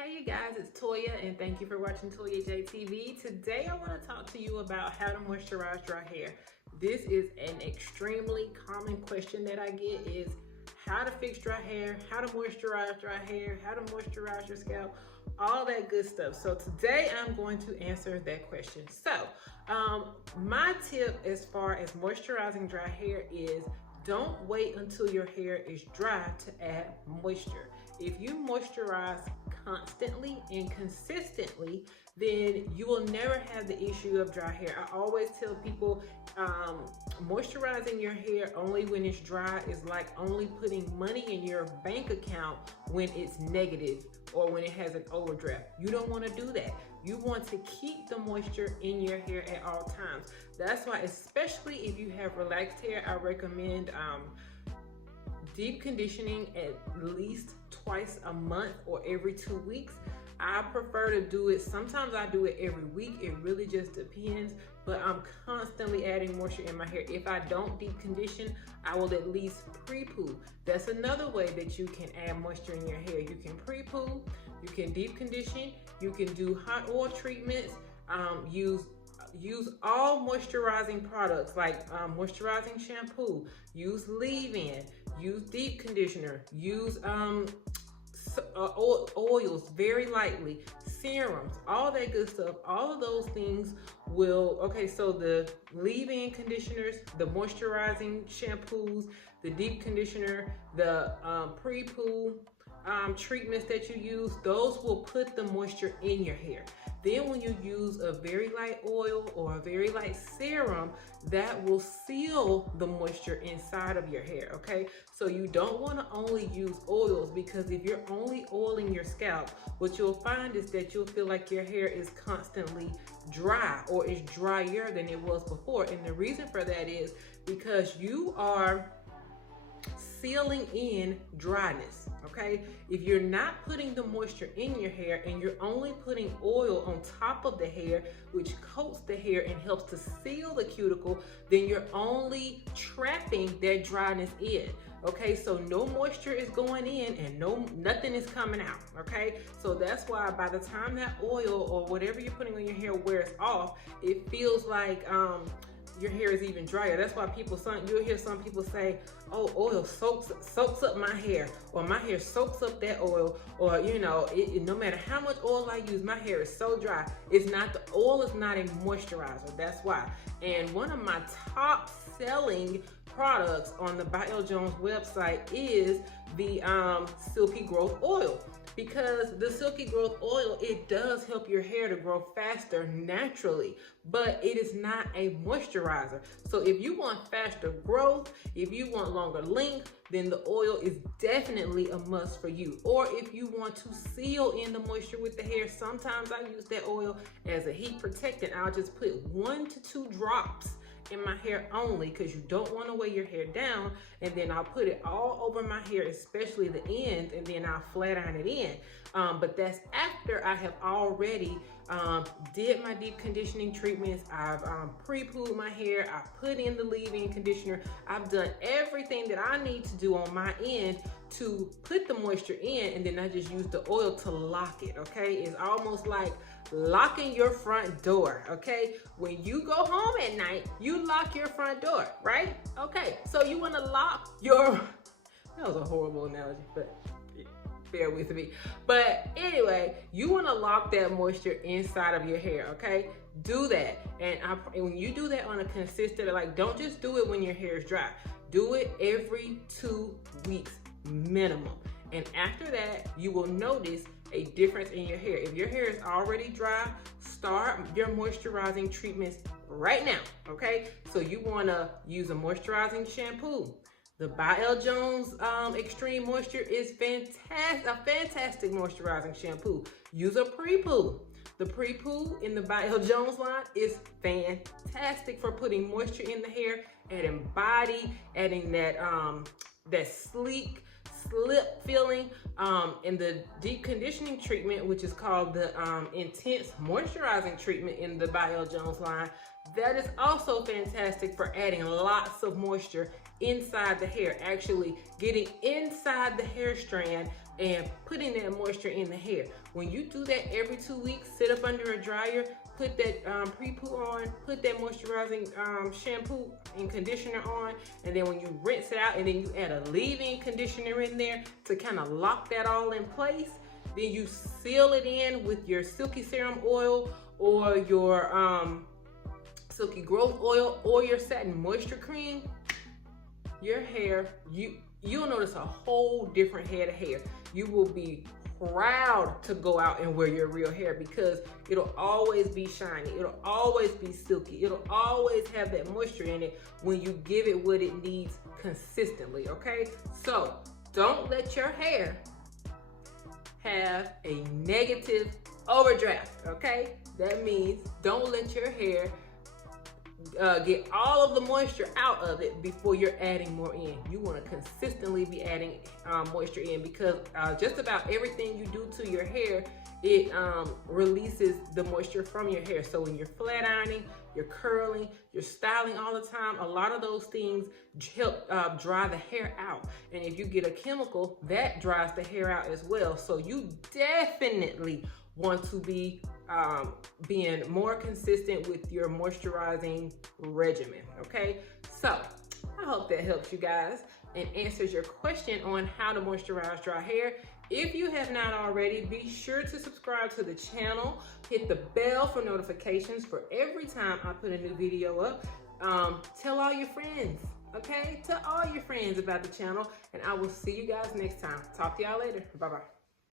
Hey you guys, it's Toya and thank you for watching ToyaJTV. Today I want to talk to you about how to moisturize dry hair. This is an extremely common question that I get is how to fix dry hair, how to moisturize dry hair, how to moisturize your scalp, all that good stuff. So today I'm going to answer that question. So my tip as far as moisturizing dry hair is don't wait until your hair is dry to add moisture. If you moisturize constantly and consistently, then you will never have the issue of dry hair. I always tell people moisturizing your hair only when it's dry is like only putting money in your bank account when it's negative or when it has an overdraft. You don't want to do that. You want to keep the moisture in your hair at all times. That's why, especially if you have relaxed hair, I recommend deep conditioning at least twice a month or every 2 weeks. I prefer to do it, sometimes I do it every week. It really just depends, but I'm constantly adding moisture in my hair. If I don't deep condition, I will at least pre-poo. That's another way that you can add moisture in your hair. You can pre-poo, you can deep condition, you can do hot oil treatments, use all moisturizing products like moisturizing shampoo, use leave-in, use deep conditioner, use oils very lightly, serums, all that good stuff. All of those things will, so the leave-in conditioners, the moisturizing shampoos, the deep conditioner, the pre-poo treatments that you use, those will put the moisture in your hair. Then when you use a very light oil or a very light serum, that will seal the moisture inside of your hair, okay? So you don't want to only use oils, because if you're only oiling your scalp, what you'll find is that you'll feel like your hair is constantly dry or is drier than it was before. And the reason for that is because you are sealing in dryness, okay? If you're not putting the moisture in your hair and you're only putting oil on top of the hair, which coats the hair and helps to seal the cuticle, then you're only trapping that dryness in, okay? So no moisture is going in and nothing is coming out, okay? So that's why by the time that oil or whatever you're putting on your hair wears off, it feels like your hair is even drier. That's why you'll hear some people say, oh, oil soaks up my hair, or my hair soaks up that oil, or no matter how much oil I use, my hair is so dry. The oil is not a moisturizer. That's why. And one of my top selling products on the Bio Jones website is the Silky Growth Oil. Because the Silky Growth Oil, it does help your hair to grow faster naturally, but it is not a moisturizer. So if you want faster growth, if you want longer length, then the oil is definitely a must for you. Or if you want to seal in the moisture with the hair, sometimes I use that oil as a heat protectant. I'll just put 1 to 2 drops in my hair only, because you don't want to weigh your hair down, and then I'll put it all over my hair, especially the ends, and then I'll flat iron it in. But that's after I have already did my deep conditioning treatments. I've pre-pooed my hair, I've put in the leave-in conditioner, I've done everything that I need to do on my end to put the moisture in, and then I just use the oil to lock it, okay? It's almost like locking your front door, okay? When you go home at night, you lock your front door, right? Okay, so you want to lock your, that was a horrible analogy, but bear with me. But anyway, you want to lock that moisture inside of your hair, okay? Do that. And when you do that on a consistent, don't just do it when your hair is dry. Do it every 2 weeks minimum. And after that, you will notice a difference in your hair. If your hair is already dry, start your moisturizing treatments right now, okay? So you want to use a moisturizing shampoo. The Bio Jones Extreme Moisture is a fantastic moisturizing shampoo. Use a pre-poo. The pre-poo in the Bio Jones line is fantastic for putting moisture in the hair, adding body, adding that sleek slip feeling. In the deep conditioning treatment, which is called the intense moisturizing treatment in the Bio Jones line, that is also fantastic for adding lots of moisture inside the hair, actually getting inside the hair strand, and putting that moisture in the hair. When you do that every 2 weeks, sit up under a dryer, put that pre-poo on, put that moisturizing shampoo and conditioner on, and then when you rinse it out and then you add a leave-in conditioner in there to kind of lock that all in place, then you seal it in with your silky serum oil or your silky growth oil or your satin moisture cream. Your hair, you'll notice a whole different head of hair. You will be proud to go out and wear your real hair because it'll always be shiny, it'll always be silky, it'll always have that moisture in it when you give it what it needs consistently, okay? So don't let your hair have a negative overdraft, okay? That means don't let your hair get all of the moisture out of it before you're adding more in. You want to consistently be adding moisture in because just about everything you do to your hair, it releases the moisture from your hair. So when you're flat ironing, you're curling, you're styling all the time, a lot of those things help dry the hair out. And if you get a chemical, that dries the hair out as well. So you definitely want to be being more consistent with your moisturizing regimen, okay? So I hope that helps you guys and answers your question on how to moisturize dry hair. If you have not already, be sure to subscribe to the channel, hit the bell for notifications for every time I put a new video up. Tell all your friends, okay? Tell all your friends about the channel, and I will see you guys next time. Talk to y'all later. Bye-bye.